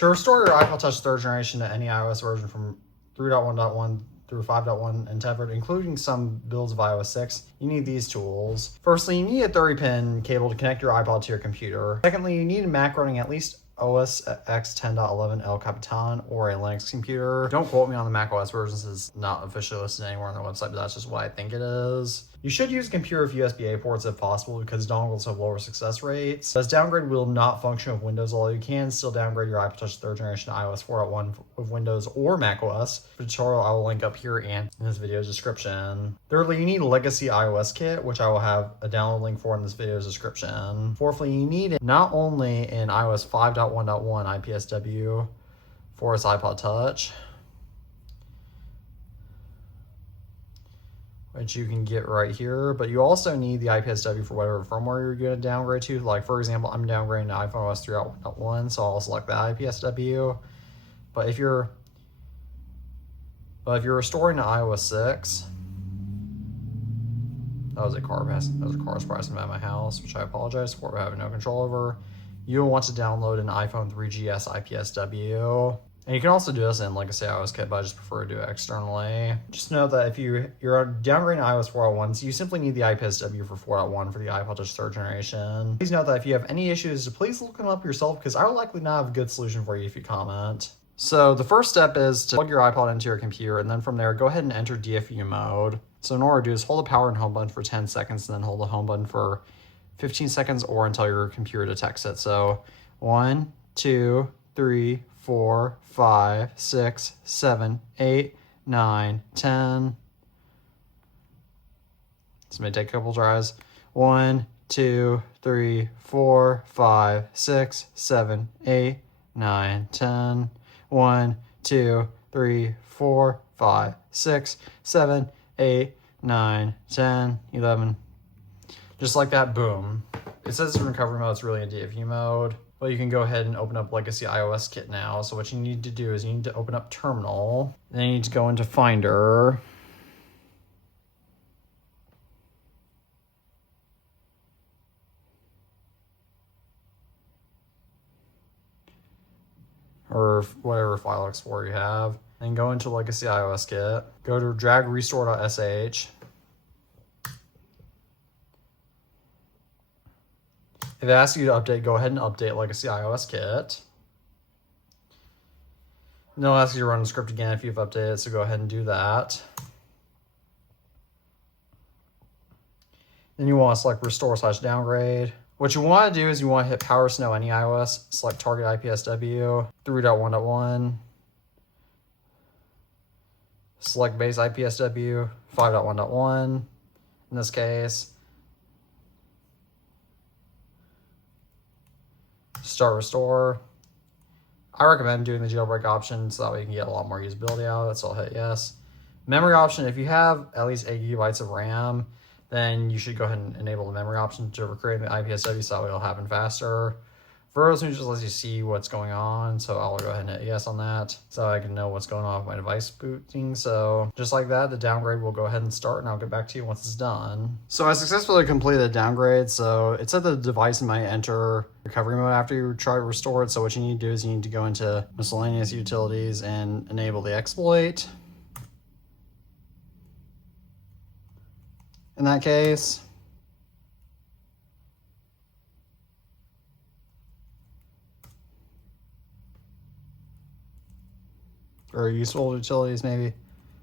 To restore your iPod Touch 3rd generation to any iOS version from 3.1.1 through 5.1 and tethered, including some builds of iOS 6, you need these tools. Firstly, you need a 30-pin cable to connect your iPod to your computer. Secondly, you need a Mac running at least OS X 10.11 El Capitan or a Linux computer. Don't quote me on the Mac OS versions, it's not officially listed anywhere on their website, but that's just what I think it is. You should use a computer with USB-A ports if possible because dongles have lower success rates. As Downgrade will not function with Windows, although you can still downgrade your iPod Touch 3rd generation to iOS 4.1 with Windows or Mac OS. The tutorial I will link up here and in this video's description. Thirdly, you need a legacy iOS kit, which I will have a download link for in this video's description. Fourthly, you need not only an iOS 5.1.1 IPSW for its iPod Touch, which you can get right here, but you also need the IPSW for whatever firmware you're going to downgrade to. Like, for example, I'm downgrading to iPhone OS 3.1, so I'll select the IPSW. But if you're restoring to iOS 6, that was a car passing by my house, which I apologize for having no control over. You'll want to download an iPhone 3GS IPSW. And you can also do this in Legacy iOS Kit, but I just prefer to do it externally. Just know that if you're downgrading iOS 4.1, so you simply need the IPSW for 4.1 for the iPod Touch 3rd generation. Please note that if you have any issues, please look them up yourself because I will likely not have a good solution for you if you comment. So the first step is to plug your iPod into your computer, and then from there, go ahead and enter DFU mode. So in order to do is hold the power and home button for 10 seconds, and then hold the home button for 15 seconds or until your computer detects it. So 1, 2, 3, 4, 5, 6, 7, 8, 9, 10. This may take a couple tries. 1, 2, 3, 4, 5, 6, 7, 8, 9, 10. 1, 2, 3, 4, 5, 6, 7, 8, 9, 10, 11. Just like that, boom. It says it's in recovery mode, it's really in DFU mode. Well, you can go ahead and open up Legacy iOS Kit now. So what you need to do is you need to open up Terminal. Then you need to go into Finder. Or whatever file explorer you have. And go into Legacy iOS Kit. Go to drag restore.sh. If it asks you to update, go ahead and update Legacy iOS Kit. And it'll ask you to run the script again if you've updated it, so go ahead and do that. Then you want to select restore/downgrade. What you want to do is you want to hit power snow any iOS, select target IPSW, 3.1.1, select base IPSW, 5.1.1 in this case. Start restore. I recommend doing the jailbreak option so that way you can get a lot more usability out of it, so I'll hit yes. Memory option, if you have at least 8 GB of RAM, then you should go ahead and enable the memory option to recreate the IPSW so that way it'll happen faster. Further just lets you see what's going on, so I'll go ahead and hit yes on that so I can know what's going on with my device booting. So just like that, the downgrade will go ahead and start, and I'll get back to you once it's done. So I successfully completed the downgrade. So it said the device might enter recovery mode after you try to restore it. So what you need to do is you need to go into miscellaneous utilities and enable the exploit. In that case, or useful utilities maybe.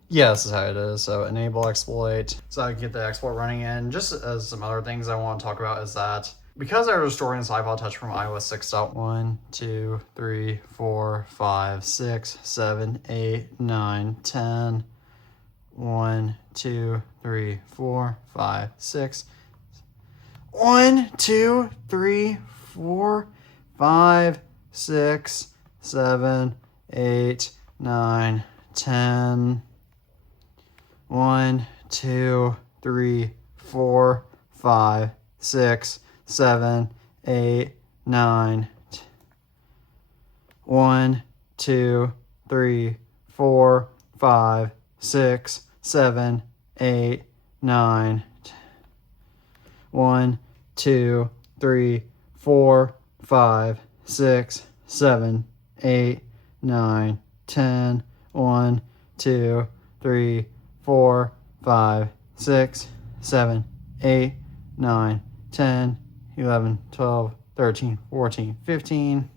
Yeah, this is how it is. So enable exploit. So I can get the exploit running in. Just as some other things I want to talk about is that because I was restoring this iPod Touch from iOS 6.1, 2, 3, 4, 5, 6, 7, 8, 9, 10. 1, 2, 3, 4, 5, 6. 1, 2, 3, 4, 5, 6, 7, 8, 9, 10. 1, 2, 3, 4, 5, 6, 7, 8, 9. 1, 2, 3, 4, 5, 6, 7, 8, 9. 1, 2, 3, 4, 5, 6, 7, 8, 9, 10, 1, 2, 3, 4, 5, 6, 7, 8, 9, 10, 11, 12, 13, 14, 15.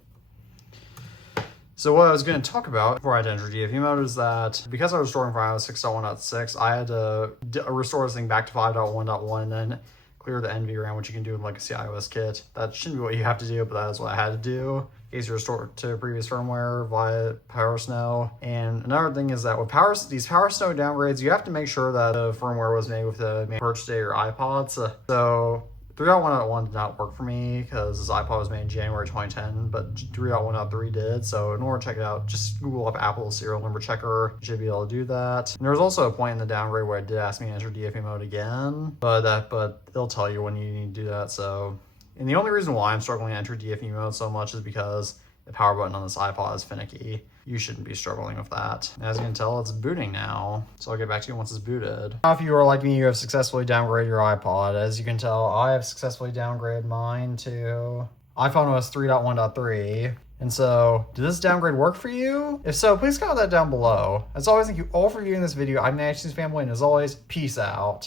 So what I was going to talk about before I had to enter DFU mode is that because I was restoring from iOS 6.1.6, I had to restore this thing back to 5.1.1 and then clear the NVRAM, which you can do in Legacy iOS Kit. That shouldn't be what you have to do, but that is what I had to do in case you restore to previous firmware via Power Snow. And another thing is that with these Power Snow downgrades, you have to make sure that the firmware was made with the purchase date or iPods. So 3.1.1 did not work for me because this iPod was made in January 2010, but 3.1.3 did. So in order to check it out, just Google up Apple serial number checker. You should be able to do that. And there was also a point in the downgrade where it did ask me to enter DFU mode again, but it'll tell you when you need to do that. So, and the only reason why I'm struggling to enter DFU mode so much is because the power button on this iPod is finicky. You shouldn't be struggling with that. As you can tell, it's booting now. So I'll get back to you once it's booted. Now, if you are like me, you have successfully downgraded your iPod. As you can tell, I have successfully downgraded mine to iPhone OS 3.1.3. And so, did this downgrade work for you? If so, please comment that down below. As always, thank you all for viewing this video. I'm Nancy's family, and as always, peace out.